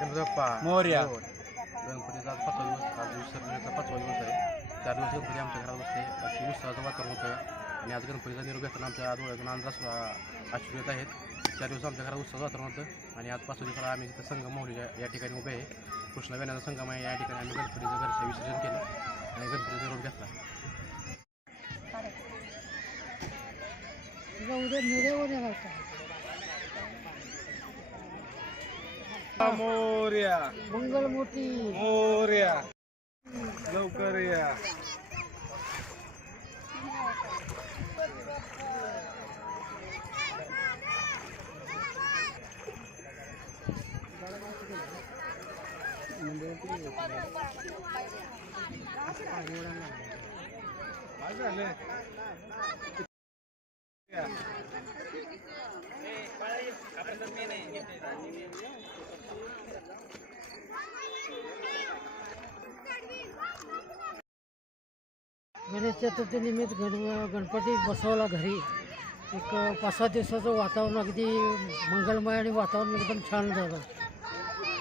गणपती मोरया. गणपतीचा आज पाचवा दिवस आज विसर्जनाचा पाचवा दिवस आहे. चार दिवस गणपती आमच्या घरात बसते अशी उत्साहाचं वातावरण होतं. आणि आज गणपतीचा निरोप घेताना आमच्या डोळ्यातून अंदाज आश्चर्य येत आहेत. चार दिवस आमच्या घरात उत्साहाचं वातावरण होतं आणि आज पाचव्या दिवसाला आम्ही तिथं संगम माहुलीच्या या ठिकाणी उभे आहे. कृष्ण वेण्याचा संगम आहे. या ठिकाणी आम्ही गणपतीचं घरचं विसर्जन केलं आणि गणपतीचा निरोप घेतला. मोर्या. मंगलमूर्ती. मोर्या. लवकर या. काय झालं? या. गणेश चतुर्थी निमित्त गण गणपती बसवला घरी. एक पाच सहा दिवसाचं वातावरण अगदी मंगलमय आणि वातावरण एकदम छान झालं.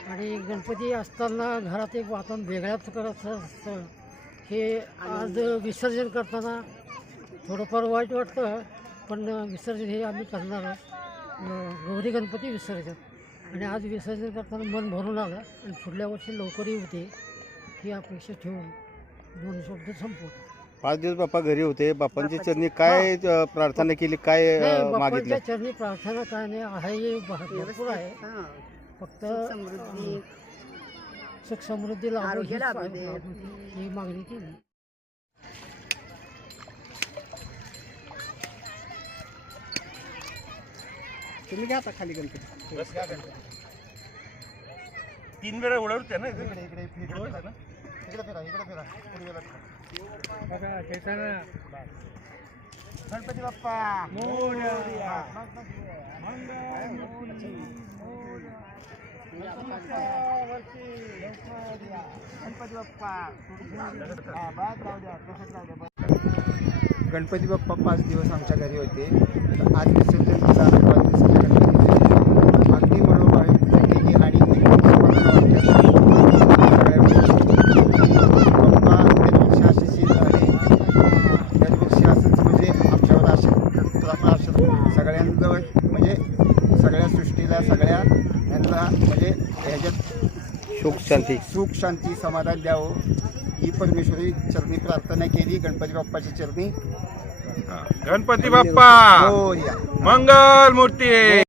आणि गणपती असताना घरात एक वातावरण वेगळ्याच करत असतं. हे आज विसर्जन करताना थोडंफार वाईट वाटतं पण विसर्जन हे आम्ही करणार अं, गौरी गणपती विसर्जन. आणि आज विसर्जन करताना मन भरून आलं आणि पुढल्या वर्षी लवकरही होते ही अपेक्षा ठेवून दोन शब्द संपवतो. पाच दिवस बाप्पा घरी होते. बाप्पांची चरणी काय अ, प्रार्थना केली काय अ, नाही, मागितलं? बाप्पांच्या चरणी प्रार्थना काय नाही आहे हे भर- भरपूर आहे फक्त समृद्धी. सुख समृद्धी लाभो आरोग्य हीच लाभू आहे- दे. लाभू दे. ही मागणी केली. तुम्ही घ्या आता खाली गणपती. तीन वेळा उडवते ना इकडे इकडे इकडे. फिरा. इकडे फिरा. बघा गणपती बाप्पा. मोर्या. गणपती बाप्पा. हा, द्या, तसंच द्या. गणपती बाप्पा पाच दिवस आमच्या घरी होते. आज विसर्जन आम्ही पाच दिवसाच्या गणपतीचे अगदी मनोभावे केली आणि समाधान वाटलं. सगळ्या गोष्टी. बाप्पा त्याच्यापेक्षा आशिषीत आहे त्याच्यापेक्षा असंच म्हणजे आमच्यावर आशिष राहणार आशिष सगळ्यांजवळ म्हणजे सगळ्या सृष्टीला सगळ्या यांना म्हणजे ह्याच्यात सुख शांती. सुख शांती समाधान द्यावं. ही परमेश्वरी चरणी प्रार्थना केली गणपती बाप्पाची चरणी. गणपती बाप्पा! मोरया. मंगल मूर्ती